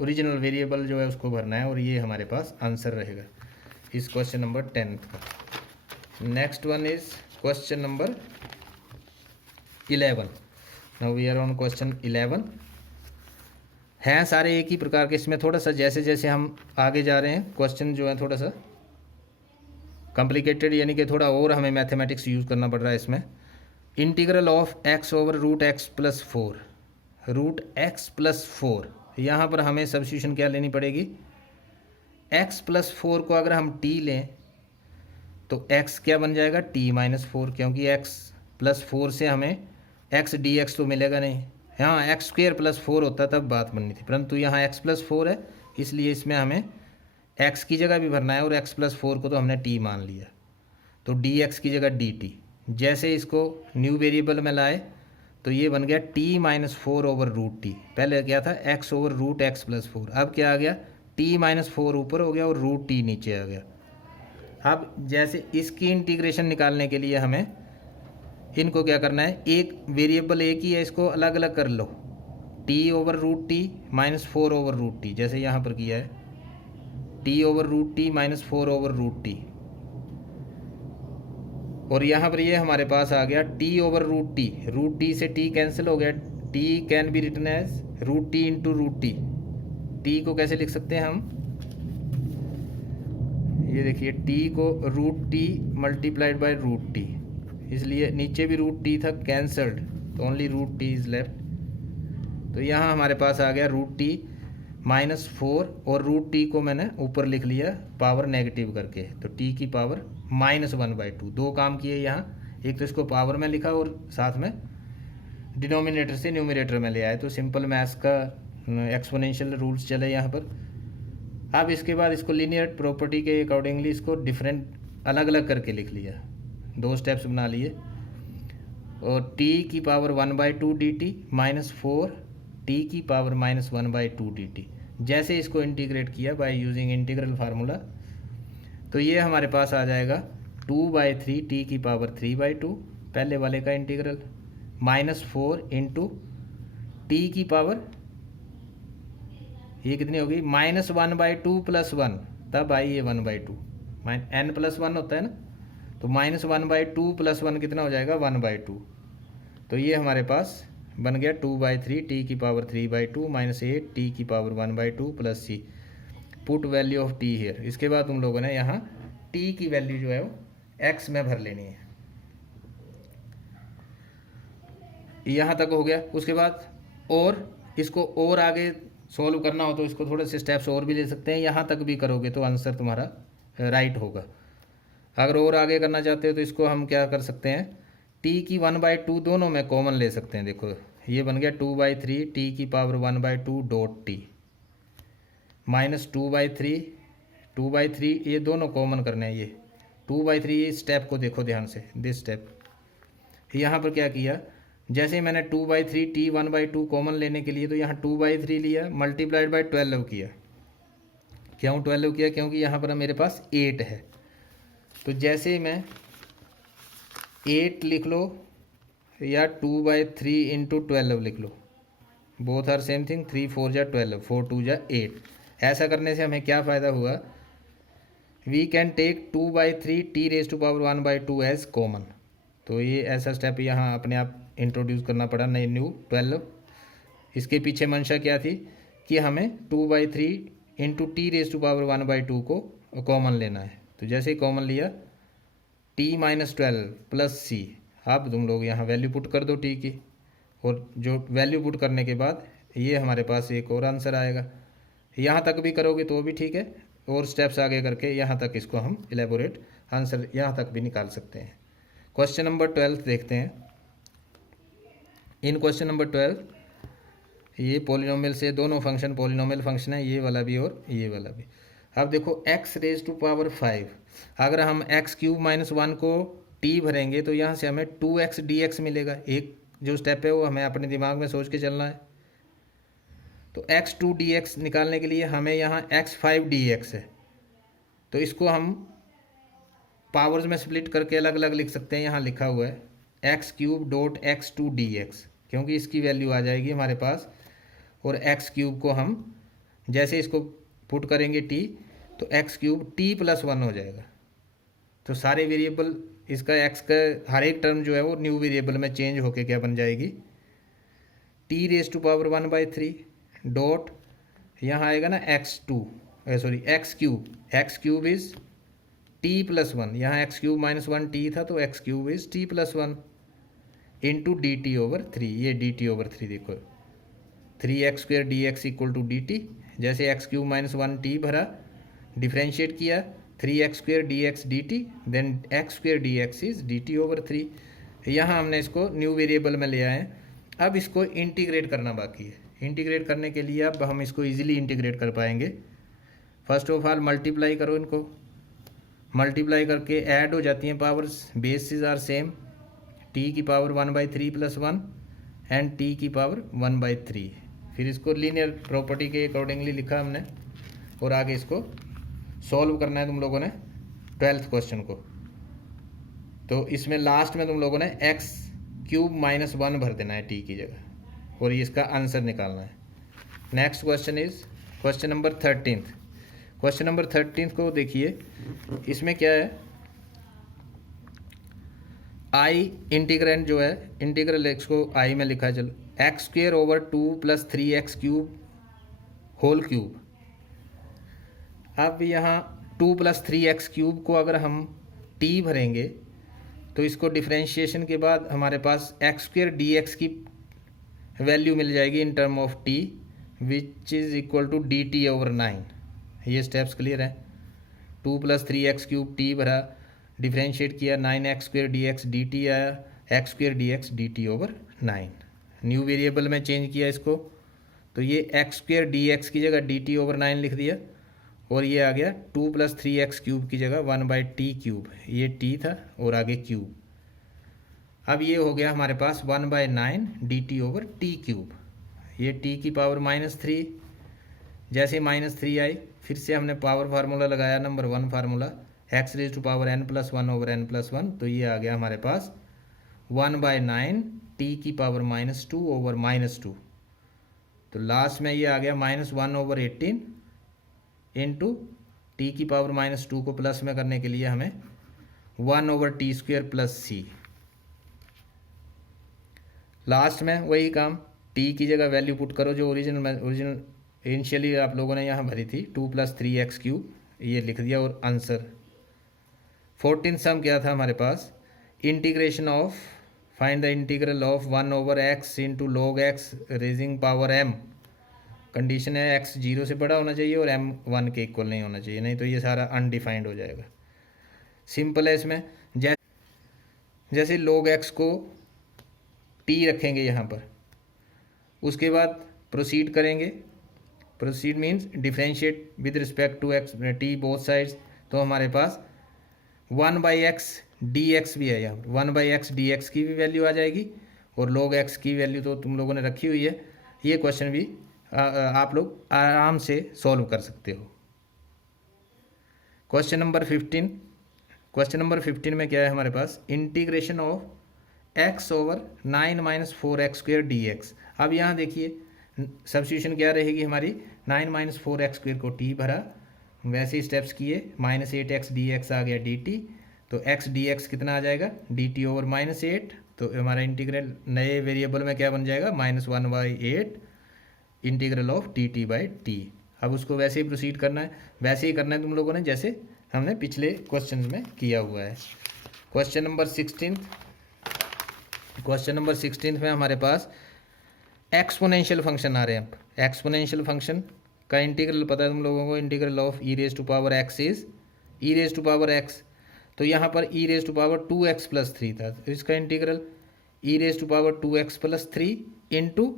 ओरिजिनल वेरिएबल जो है उसको भरना है, और ये हमारे पास आंसर रहेगा इस क्वेश्चन नंबर 10 का। Next one is question number 11। Now we are on question 11। हैं सारे एक ही प्रकार के, इसमें थोड़ा सा जैसे जैसे हम आगे जा रहे हैं क्वेश्चन जो है थोड़ा सा कॉम्प्लिकेटेड, यानी कि थोड़ा और हमें मैथमेटिक्स यूज़ करना पड़ रहा है इसमें। Integral of x over √x + 4, √x + 4, यहाँ पर हमें सब्स्टिट्यूशन क्या लेनी पड़ेगी, x + 4 को अगर हम t लें तो x क्या बन जाएगा, t - 4, क्योंकि x + 4 से हमें x dx तो मिलेगा नहीं। यहाँ x² + 4 होता तब बात बननी थी, परंतु यहाँ x + 4 है, इसलिए इसमें हमें x की जगह भी भरना है, और x + 4 को तो हमने t मान लिया, तो dx की जगह dt। जैसे इसको न्यू वेरिएबल में लाए तो ये बन गया t - 4 ओवर √t। पहले क्या था, x ओवर √x + 4, अब क्या आ गया, t - 4 ऊपर हो गया और √t नीचे आ गया। अब जैसे इसकी इंटीग्रेशन निकालने के लिए हमें इनको क्या करना है, एक वेरिएबल एक ही है, इसको अलग अलग कर लो, t over √t - 4 over √t, जैसे यहाँ पर किया है t over √t - 4 over √t, और यहाँ पर ये हमारे पास आ गया t ओवर √t से t कैंसिल हो गया, t can be written as √t into √t। t को कैसे लिख सकते हैं हम, ये देखिए t को √t मल्टीप्लाइड बाय √t, इसलिए नीचे भी √t था कैंसल्ड, तो ओनली √t इज़ लेफ्ट। तो यहाँ हमारे पास आ गया √t - 4, और √t को मैंने ऊपर लिख लिया पावर नेगेटिव करके, तो t की पावर -1/2। दो काम किए यहाँ, एक तो इसको पावर में लिखा और साथ में डिनोमिनेटर से न्यूमरेटर में ले आए, तो सिंपल मैथ्स का एक्सपोनेंशियल रूल्स चले यहाँ पर। अब इसके बाद इसको लीनियर प्रॉपर्टी के अकॉर्डिंगली इसको डिफरेंट अलग अलग करके लिख लिया, 2 स्टेप्स बना लिए, और t की पावर 1/2 dt -4 t की पावर -1/2 dt। जैसे इसको इंटीग्रेट किया बाय यूजिंग इंटीग्रल फार्मूला, तो ये हमारे पास आ जाएगा 2/3 t की पावर 3/2, पहले वाले का इंटीग्रल, -4 इंटू t की पावर, ये कितनी होगी, -1/2 + 1, तब आई ये 1/2, n + 1 होता है ना, तो -1/2 + 1 कितना हो जाएगा, 1/2। तो ये हमारे पास बन गया 2/3 t की पावर 3/2 -8 t की power 1/2 plus c। Put value of t here. इसके बाद तुम लोगों ने यहाँ t की वैल्यू जो है वो x में भर लेनी है। यहाँ तक हो गया। उसके बाद और इसको और आगे सॉल्व करना हो तो इसको थोड़े से स्टेप्स और भी ले सकते हैं, यहाँ तक भी करोगे तो आंसर तुम्हारा राइट होगा। अगर और आगे करना चाहते हो तो इसको हम क्या कर सकते हैं, टी की 1/2 दोनों में कॉमन ले सकते हैं। देखो ये बन गया 2/3 टी की पावर 1/2 डॉट टी माइनस 2/3 ये दोनों कॉमन करने हैं। ये 2/3 स्टेप को देखो ध्यान से, दिस स्टेप। यहाँ पर क्या किया, जैसे मैंने 2/3 टी 1/2 कॉमन लेने के लिए तो यहाँ 2/3 लिया मल्टीप्लाइड बाई 12 किया। क्यों 12 किया, क्योंकि यहाँ पर मेरे पास 8 है। तो जैसे मैं 8 लिख लो या 2/3 इंटू 12 लिख लो, बोथ आर सेम थिंग। 3 4 जा 12, 4 2 जा 8। ऐसा करने से हमें क्या फ़ायदा हुआ, we can take 2/3 t raise to power 1/2 as common. तो ये ऐसा स्टेप यहाँ अपने आप इंट्रोड्यूस करना पड़ा, नई न्यू 12। इसके पीछे मंशा क्या थी कि हमें 2/3 into t raise to power 1/2 को कॉमन लेना है। तो जैसे ही कॉमन लिया टी माइनस 12 प्लस सी, अब तुम लोग यहाँ वैल्यू पुट कर दो टी की, और जो वैल्यू पुट करने के बाद ये हमारे पास एक और आंसर आएगा। यहाँ तक भी करोगे तो भी ठीक है, और स्टेप्स आगे करके यहाँ तक इसको हम इलेबोरेट आंसर यहाँ तक भी निकाल सकते हैं। क्वेश्चन नंबर 12 देखते हैं। इन क्वेश्चन नंबर 12 ये पॉलिनोमियल से दोनों फंक्शन पॉलिनोमियल फंक्शन है, ये वाला भी और ये वाला भी। अब देखो x रेज टू पावर 5, अगर हम x³ माइनस 1 को t भरेंगे तो यहाँ से हमें 2x dx मिलेगा। एक जो स्टेप है वो हमें अपने दिमाग में सोच के चलना है। तो x2 dx निकालने के लिए हमें यहाँ x5 dx है, तो इसको हम पावर्स में स्प्लिट करके अलग अलग लिख सकते हैं। यहाँ लिखा हुआ है x³ डॉट x2 dx, क्योंकि इसकी वैल्यू आ जाएगी हमारे पास, और x³ को हम जैसे इसको पुट करेंगे t तो x³ t प्लस 1 हो जाएगा। तो सारे वेरिएबल इसका x का हर एक टर्म जो है वो न्यू वेरिएबल में चेंज होके क्या बन जाएगी, t raise to power 1/3 dot यहाँ आएगा ना x³ इज t प्लस 1, यहाँ x³ माइनस 1 t था तो x³ is t plus 1 into dt/3। ये dt/3 देखो 3x² dx equal to dt। जैसे x³ माइनस 1 t भरा, डिफ्रेंशिएट किया 3x² dx dt, then x² dx is dt/3। यहाँ हमने इसको न्यू वेरिएबल में ले आए। अब इसको इंटीग्रेट करना बाकी है। इंटीग्रेट करने के लिए अब हम इसको इजीली इंटीग्रेट कर पाएंगे। फर्स्ट ऑफ ऑल मल्टीप्लाई करो, इनको मल्टीप्लाई करके ऐड हो जाती हैं powers, basis are same, t की पावर 1/3 प्लस 1 एंड t की पावर 1/3। फिर इसको लीनियर प्रॉपर्टी के अकॉर्डिंगली लिखा हमने, और आगे इसको सॉल्व करना है तुम लोगों ने 12th क्वेश्चन को। तो इसमें लास्ट में तुम लोगों ने x³ माइनस 1 भर देना है t की जगह, और ये इसका आंसर निकालना है। Next question is question number 13। Question number 13 को देखिए, इसमें क्या है, आई इंटीग्रेंड जो है, इंटीग्रल x को आई में लिखा, चलो x²/2 + 3x³ होल क्यूब। अब यहाँ 2 + 3x³ को अगर हम t भरेंगे तो इसको डिफ्रेंशिएशन के बाद हमारे पास x² dx की वैल्यू मिल जाएगी in term of t, which is equal to dt/9। ये स्टेप्स क्लियर हैं। 2 + 3x³ t भरा, डिफ्रेंशिएट किया, 9x² dx dt आया, x² dx dt/9। New variable में चेंज किया इसको, तो ये x² dx की जगह dt/9 लिख दिया, और ये आ गया 2 + 3x³ की जगह 1/t³। ये t था और आगे क्यूब। अब ये हो गया हमारे पास 1/9 dt/t³। ये t की पावर -3, जैसे -3 आई फिर से हमने पावर फार्मूला लगाया, नंबर 1 फार्मूला x⁻n+1/n+1, तो ये आ गया हमारे पास 1/9 t की पावर -2/-2। तो लास्ट में ये आ गया -1/18 इंटू टी की पावर -2 को प्लस में करने के लिए हमें 1/t² + c। लास्ट में वही काम, t की जगह वैल्यू पुट करो जो ओरिजिनल इनिशियली आप लोगों ने यहाँ भरी थी, 2 + 3x³, ये लिख दिया, और आंसर 14 सम क्या था हमारे पास, integration of, find the integral of 1/x into log x raising power m। Condition है x 0 से बड़ा होना चाहिए और m 1 के इक्वल नहीं होना चाहिए, नहीं तो ये सारा अनडिफाइंड हो जाएगा। सिंपल है इसमें। जैसे log x को t रखेंगे यहाँ पर, उसके बाद प्रोसीड करेंगे। Proceed means differentiate with respect to x t both sides. तो हमारे पास 1/x dx भी है, यहाँ 1/x dx की भी वैल्यू आ जाएगी और log x की वैल्यू तो तुम लोगों ने रखी हुई है। ये क्वेश्चन भी आप लोग आराम से सॉल्व कर सकते हो। Question number 15। क्वेश्चन नंबर 15 में क्या है हमारे पास, integration of x over 9 - 4x² dx। अब यहाँ देखिए सब्स्टिट्यूशन क्या रहेगी हमारी, 9 - 4x² को t भरा, वैसे स्टेप्स किए, -8x dx आ गया dt। तो x dx कितना आ जाएगा, dt ओवर -8। तो हमारा इंटीग्रल नए वेरिएबल में क्या बन जाएगा, -1/8 इंटीग्रल ऑफ dt/t। अब उसको वैसे ही प्रोसीड करना है, वैसे ही करना है तुम लोगों ने जैसे हमने पिछले क्वेश्चन में किया हुआ है। Question number 16। क्वेश्चन नंबर 16 में हमारे पास एक्सपोनेंशियल फंक्शन आ रहे हैं। एक्सपोनेंशियल फंक्शन का इंटीग्रल पता है तुम लोगों को, integral of e⁻x is e⁻x। तो यहाँ पर e⁻2x + 3 था, तो इसका integral e⁻2x + 3 into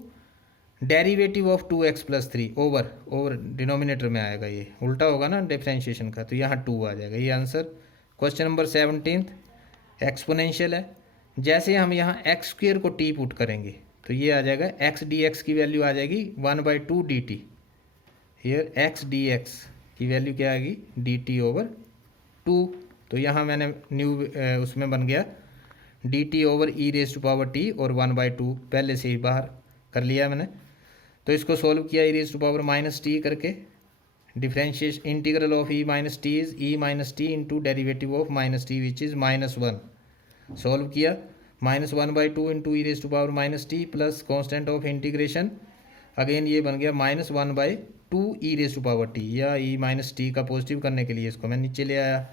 derivative of 2x + 3 over denominator में आएगा, ये उल्टा होगा ना डिफ्रेंशिएशन का, तो यहाँ 2 आ जाएगा, ये आंसर। क्वेश्चन नंबर 17 एक्सपोनेंशियल है। जैसे हम यहाँ x² को t पुट करेंगे तो ये आ जाएगा x dx की वैल्यू आ जाएगी 1/2 dt। हियर x dx की वैल्यू क्या आएगी, dt/2। तो यहाँ मैंने न्यू उसमें बन गया dt ओवर e⁻t और 1/2 पहले से ही बाहर कर लिया मैंने। तो इसको सोल्व किया e⁻t करके, differentiation integral of e - t is e - t into derivative of -t which is -1। Solve किया, -1/2 into e⁻t plus constant of integration, again ये बन गया -1/2 e⁻t, या e - t का पॉजिटिव करने के लिए इसको मैं नीचे ले आया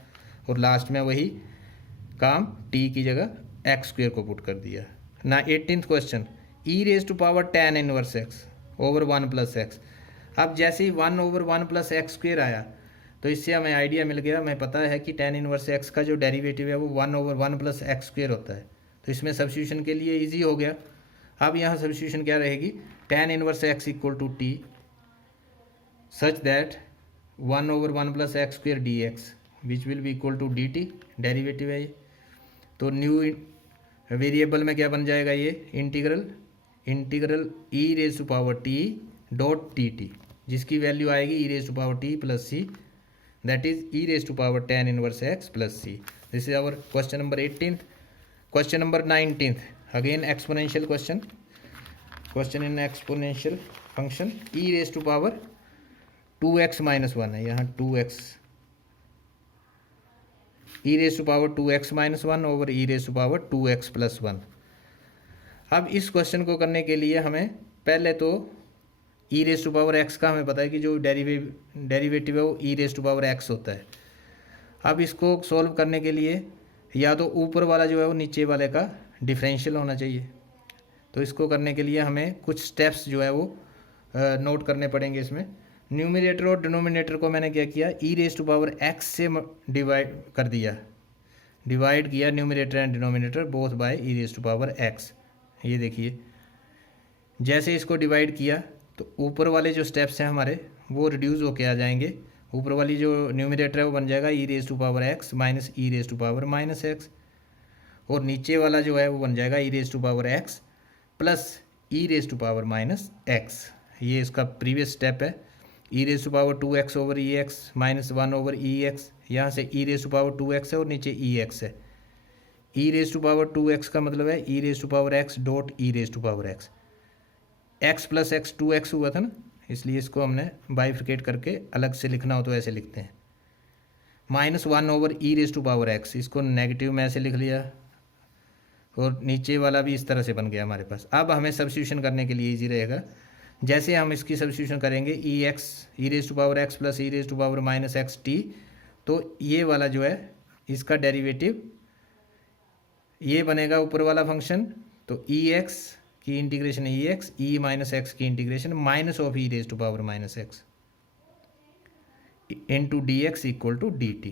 और लास्ट में वही काम t की जगह x² को पुट कर दिया ना। 18th question, e⁻tan 1x over 1 + x। अब जैसे ही 1 ओवर 1 + x² आया तो इससे हमें आइडिया मिल गया, हमें पता है कि tan 1x का जो डेरिवेटिव है वो 1 ओवर 1 + x² होता है। तो इसमें सब्स्टिट्यूशन के लिए इजी हो गया। अब यहाँ सब्स्टिट्यूशन क्या रहेगी, tan 1x = t such that 1 over 1 + x² dx which will be equal to dt, derivative है ये। तो न्यू वेरिएबल में क्या बन जाएगा, ये इंटीग्रल e⁻t.dt, जिसकी वैल्यू आएगी e⁻t + c, that is e⁻tan 1x + c। This is our question number 18th। Question number 19th, again exponential question. Question in exponential function e⁻2x - 1 है, यहाँ 2x, e⁻2x - 1 ओवर e⁻2x + 1। अब इस question को करने के लिए हमें पहले तो e⁻x का हमें पता है कि जो डेरिवेटिव है वो e⁻x होता है। अब इसको सॉल्व करने के लिए या तो ऊपर वाला जो है वो नीचे वाले का डिफरेंशियल होना चाहिए। तो इसको करने के लिए हमें कुछ स्टेप्स जो है वो नोट करने पड़ेंगे। इसमें न्यूमरेटर और डिनोमिनेटर को मैंने क्या किया, e⁻x से डिवाइड किया numerator and denominator both by e⁻x। ये देखिए जैसे इसको डिवाइड किया तो ऊपर वाले जो स्टेप्स हैं हमारे वो रिड्यूस होके आ जाएंगे। ऊपर वाली जो न्यूमरेटर है वो बन जाएगा e⁻x माइनस e⁻x, और नीचे वाला जो है वो बन जाएगा e⁻x प्लस e⁻x। ये इसका प्रीवियस स्टेप है। e⁻2x over ex minus 1 over ex, यहाँ से e⁻2x है और नीचे ex है। e⁻2x का मतलब है e⁻x dot e⁻x, x plus x 2x हुआ था ना, इसलिए इसको हमने बाइफिकेट करके अलग से लिखना हो तो ऐसे लिखते हैं। -1 ओवर e⁻x, इसको नेगेटिव में ऐसे लिख लिया और नीचे वाला भी इस तरह से बन गया हमारे पास। अब हमें सब्स्टिट्यूशन करने के लिए इजी रहेगा। जैसे हम इसकी सब्स्टिट्यूशन करेंगे e⁻x प्लस e⁻−x t, तो ये वाला जो है इसका डेरिवेटिव ये बनेगा ऊपर वाला फंक्शन। तो ex की इंटीग्रेशन ex, e⁻x की integration minus of e⁻−x into dx equal to dt।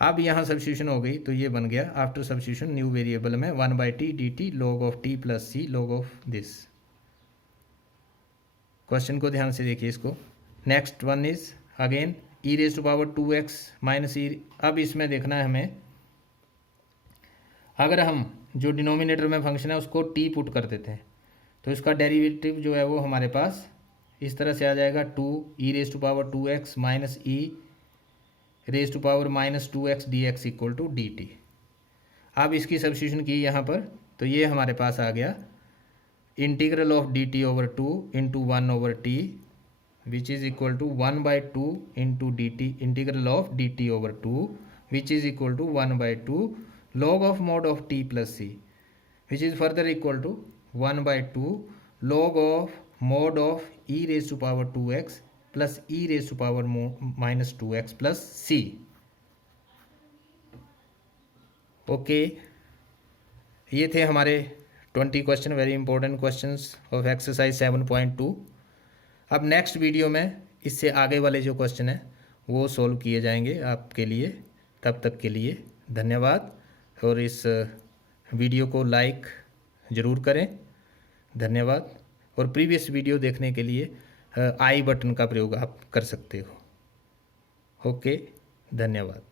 अब यहाँ सब्स्टिट्यूशन हो गई तो ये बन गया आफ्टर सब्स्टिट्यूशन न्यू वेरिएबल में 1/t dt log of t plus c log of this. Question को ध्यान से देखिए इसको। Next one is again e raise to power 2x minus e. अब इसमें देखना है हमें, अगर हम जो डिनोमिनेटर में फंक्शन है उसको t पुट कर देते हैं तो इसका डेरिवेटिव जो है वो हमारे पास इस तरह से आ जाएगा 2 e raise to power 2x minus e raise to power minus 2x dx equal to dt। अब इसकी सब्स्टिट्यूशन की यहाँ पर तो ये हमारे पास आ गया integral of dt over 2 into 1 over t which is equal to 1/2 into dt integral of dt over 2 which is equal to 1/2 log of mod of t plus c which is further equal to 1/2 log of mod of e raise to power 2x plus e raise to power minus 2x plus c। Okay, ये थे हमारे 20 question, very important questions of exercise 7.2। अब next video में इससे आगे वाले जो question हैं वो सॉल्व किए जाएंगे आपके लिए। तब तक के लिए धन्यवाद और इस वीडियो को लाइक ज़रूर करें। धन्यवाद। और प्रीवियस वीडियो देखने के लिए आई बटन का प्रयोग आप कर सकते हो। ओके, धन्यवाद।